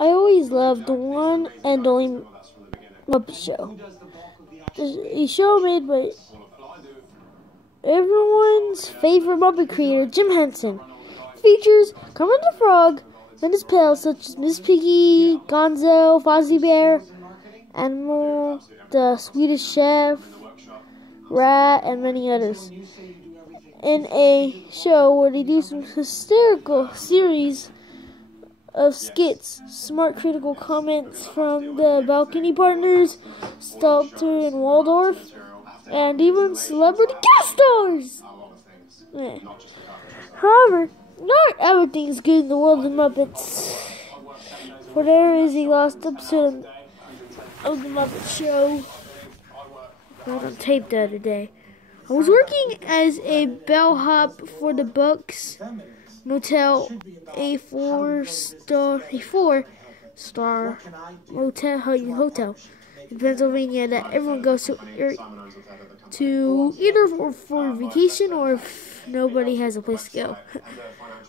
I always loved the one and only Muppet Show. A show made by everyone's favorite Muppet creator, Jim Henson. Features Kermit the Frog and his pals such as Miss Piggy, Gonzo, Fozzie Bear, Animal, the Swedish Chef, Rat, and many others. In a show where they do some hysterical series of skits, smart critical comments from the Balcony Partners, Stalter and Waldorf, and even celebrity guest stars. However, not everything is good in the world of Muppets, for there is a lost episode of the Muppet Show got on tape the other day. I was working as a bellhop for the Bucks Motel, a four-star hotel in Pennsylvania that everyone goes to either for vacation or if nobody has a place to go.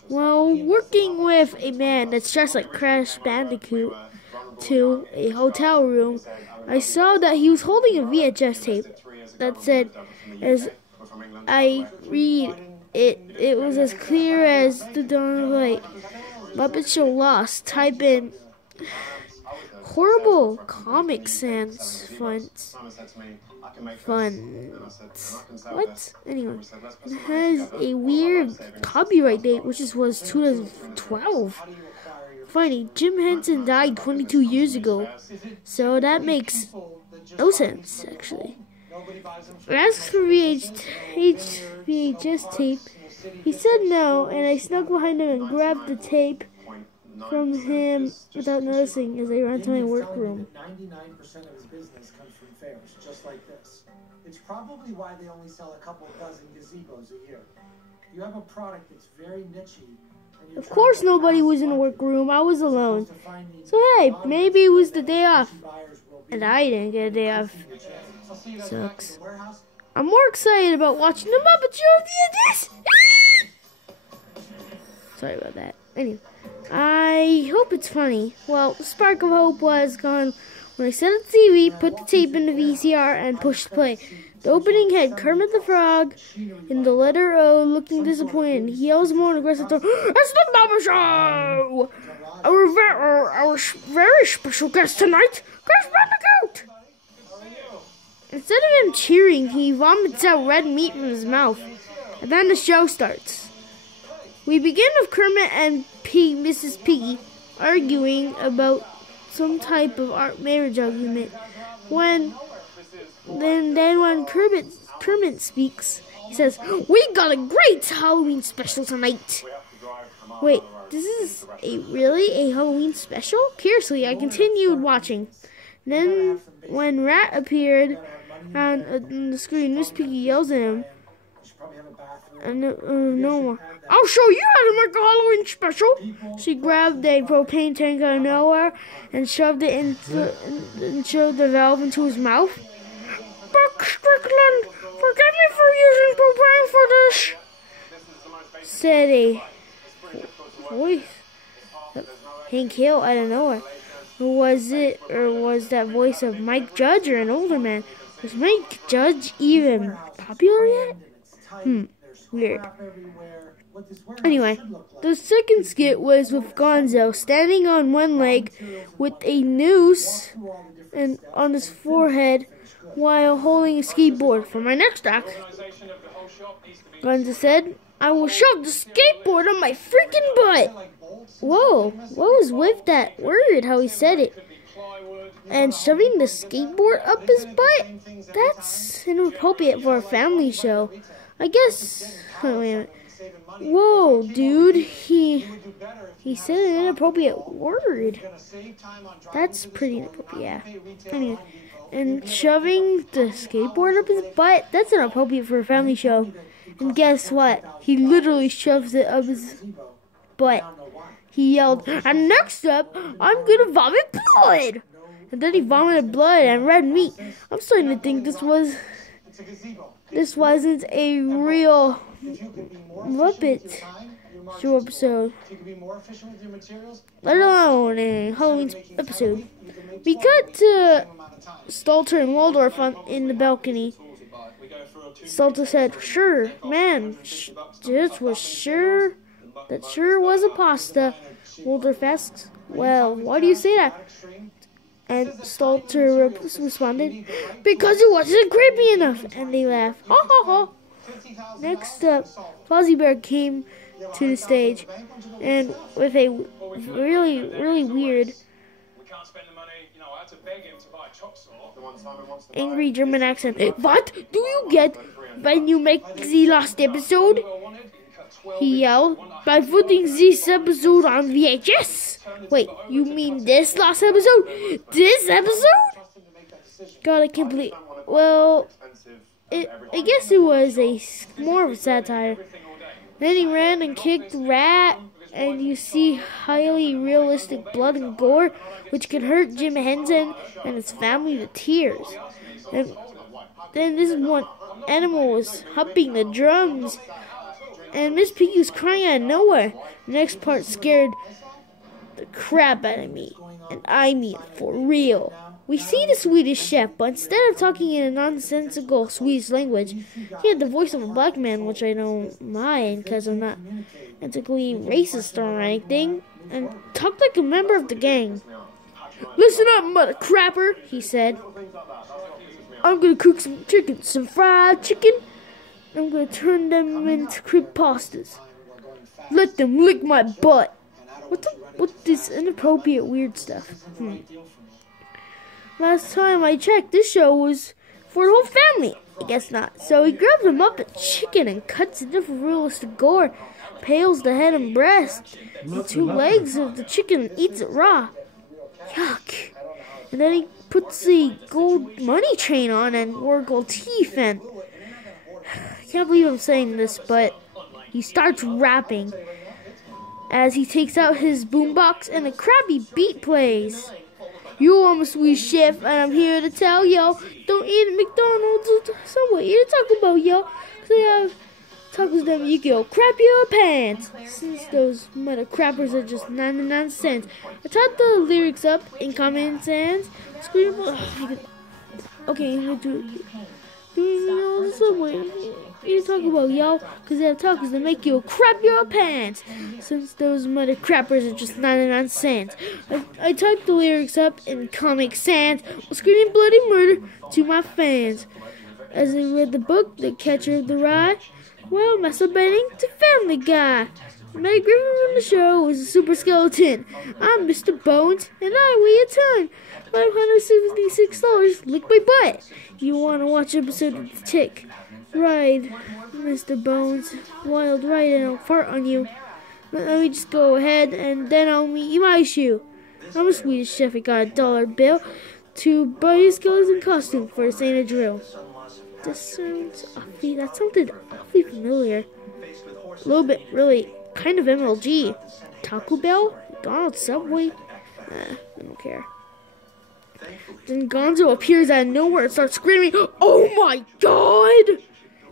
While working with a man that's dressed like Crash Bandicoot to a hotel room, I saw that he was holding a VHS tape that said, as I read it, it was as clear as the dawn of light. Muppet Show Lost. Type in horrible Comic Sans fonts. What? Anyway, it has a weird copyright date, which was 2012. Funny, Jim Henson died 22 years ago, so that makes no sense, actually. I asked for VHS tape. He said no, and I snuck behind him and grabbed the tape from him without noticing as I ran to my workroom. 99% of his business comes from fairs, just like this. It's probably why they only sell a couple dozen gazebos a year. You have a product that's very niche-y. Of course nobody was in the workroom. I was alone. So hey, maybe it was the day off. And I didn't get a day off. Sucks. I'm more excited about watching the Muppet Show than this. Sorry about that. Anyway, I hope it's funny. Well, the spark of hope was gone when I set up the TV, put the tape in the VCR, and pushed play. The opening had Kermit the Frog in the letter O looking disappointed. He yells more in aggressive tone, "It's the Muppet Show! Our very special guest tonight, Crash Bandicoot!" Instead of him cheering, he vomits out red meat from his mouth. And then the show starts. We begin with Kermit and Mrs. Piggy arguing about some type of marriage argument. When Kermit speaks, he says, "We got a great Halloween special tonight." Wait, this is really a Halloween special? Curiously, I continued watching. Then, when Rat appeared on the screen, Miss Piggy yells at him, and no more. "I'll show you how to make a Halloween special." She grabbed a propane tank out of nowhere and shoved it and shoved the valve into his mouth. "Buck Strickland, forgive me for using propane for this," said a voice. Hank Hill out of nowhere. Was that voice of Mike Judge or an older man? Was Mike Judge even popular yet? Weird. Anyway, the second skit was with Gonzo standing on one leg with a noose on his forehead while holding a skateboard. For my next act, Gonzo said, "I will shove the skateboard on my freaking butt." Whoa, what was with that word, how he said it? And shoving the skateboard up his butt? That's inappropriate for a family show. I guess, wait a minute. Whoa, dude, he said an inappropriate word. That's pretty inappropriate, yeah. Anyway, and shoving the skateboard up his butt, that's inappropriate for a family show. And guess what? He literally shoves it up his butt. He yelled, "And next up, I'm gonna vomit blood!" And then he vomited blood and red meat. I'm starting to think this wasn't a real Muppet show episode, If you can be more efficient with your materials, let alone a Halloween episode. We cut to Stalter and Waldorf in the balcony. Stalter said, "Sure, man, that sure was a pasta." Waldorf asks, "Well, why do you say that?" And Stalter responded, "Because it wasn't creepy enough." And they laughed. Ha ha ha. Next up, Fozzie Bear came to the stage, and with a really weird, angry German accent. "What do you get when you make the last episode?" he yelled. "By putting this episode on VHS. Wait, you mean this last episode? This episode?" God, I can't believe. Well, I guess it was more of a satire. Then he ran and kicked the rat, and you see highly realistic blood and gore, which could hurt Jim Henson and his family to tears. And then this one animal was humping the drums, and Miss Piggy was crying out of nowhere. The next part scared the crap out of me, and I mean for real. We see the Swedish chef, but instead of talking in a nonsensical Swedish language, he had the voice of a black man, which I don't mind because I'm not ethically racist or anything, and talked like a member of the gang. "Listen up, mother crapper," he said. "I'm gonna cook some fried chicken. I'm gonna turn them into creepypastas. Let them lick my butt." What this inappropriate weird stuff? Last time I checked, this show was for the whole family. I guess not. So he grabs a Muppet chicken and cuts it into realistic gore, peels the head and breast, the 2 legs of the chicken, and eats it raw. Yuck. And then he puts the gold money chain on and wore gold teeth, and I can't believe I'm saying this, but he starts rapping as he takes out his boombox and a crappy beat plays. "Yo, I'm a Swedish chef, and I'm here to tell y'all, don't eat at McDonald's or Subway. Eat a Taco Bell, y'all, because they have tacos that make you crap your pants. Since those mother crappers are just 99 cents. I typed the lyrics up in Common Sans. Scream. Okay, I'm going to do it. Doing the Subway. Eat a Taco Bell, y'all, because they have tacos that make you crap your pants. Since those mother crappers are just 99 cents. I typed the lyrics up in Comic Sans, screaming bloody murder to my fans. As I read the book, The Catcher of the Rye, well, masturbating to Family Guy. Meg Griffin from the show was a super skeleton. I'm Mr. Bones, and I weigh a ton. $576. Lick my butt. You want to watch an episode of The Tick? Ride, Mr. Bones. Wild ride, and I'll fart on you. Let me just go ahead, and then I'll meet you my shoe. I'm a Swedish chef. I got a dollar bill to buy a skeleton costume for a Santa drill. That sounded awfully familiar. A little bit, really, kind of MLG. Taco Bell? McDonald's, Subway? I don't care. Then Gonzo appears out of nowhere and starts screaming, "Oh my god!"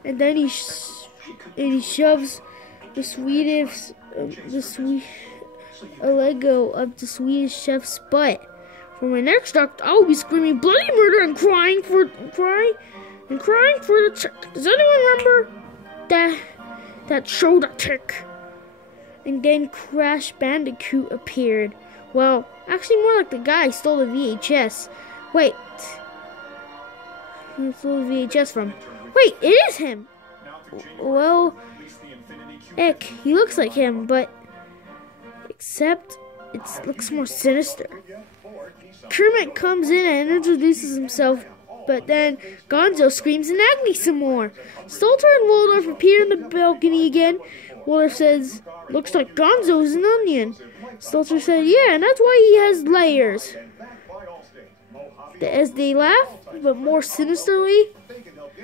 And then he shoves a Lego up the Swedish chef's butt. For my next act, I will be screaming bloody murder and crying for the chick. Does anyone remember that show, The Tick? And then Crash Bandicoot appeared. Well, actually more like the guy stole the VHS. Wait. Who stole the VHS from? Wait, it is him! Well, heck, he looks like him, but except it looks more sinister. Kermit comes in and introduces himself, but then Gonzo screams in agony some more. Stalter and Waldorf appear in the balcony again. Waldorf says, "Looks like Gonzo is an onion." Stalter said, "Yeah, and that's why he has layers." As they laugh, but more sinisterly,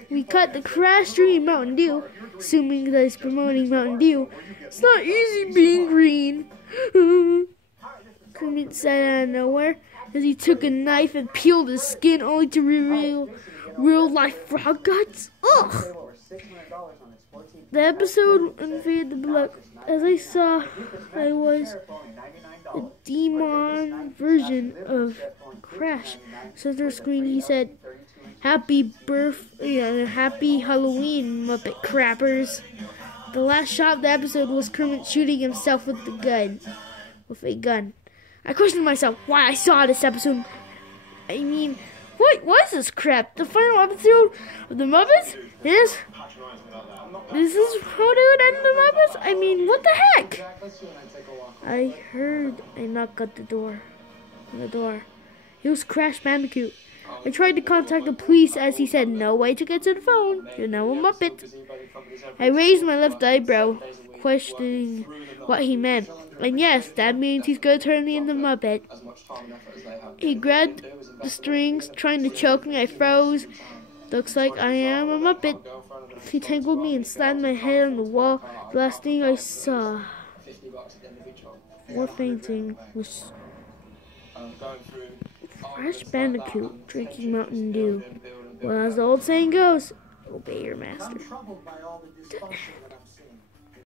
we cut the Crash drinking Mountain Dew, assuming that he's promoting Mountain Dew. "It's not easy being green." Kermit said out of nowhere, as he took a knife and peeled his skin only to reveal real-life frog guts. Ugh! The episode invaded the as I saw, I was the demon version of Crash. Center screen, he said, "Happy happy Halloween, Muppet Crappers." The last shot of the episode was Kermit shooting himself with a gun. I questioned myself why I saw this episode. I mean, what was this crap? The final episode of the Muppets? This is how they would end the Muppets? I mean, what the heck? I heard a knock at the door. It was Crash Bandicoot. I tried to contact the police as he said no way to get to the phone. You're now a Muppet. I raised my left eyebrow, questioning what he meant. And yes, that means he's going to turn me into a Muppet. He grabbed the strings, trying to choke me. I froze. Looks like I am a Muppet. He tangled me and slammed my head on the wall. The last thing I saw before fainting was Crash Bandicoot drinking Mountain Dew. Well, as the old saying goes, obey your master. I'm troubled by all the dysfunction that I'm seeing.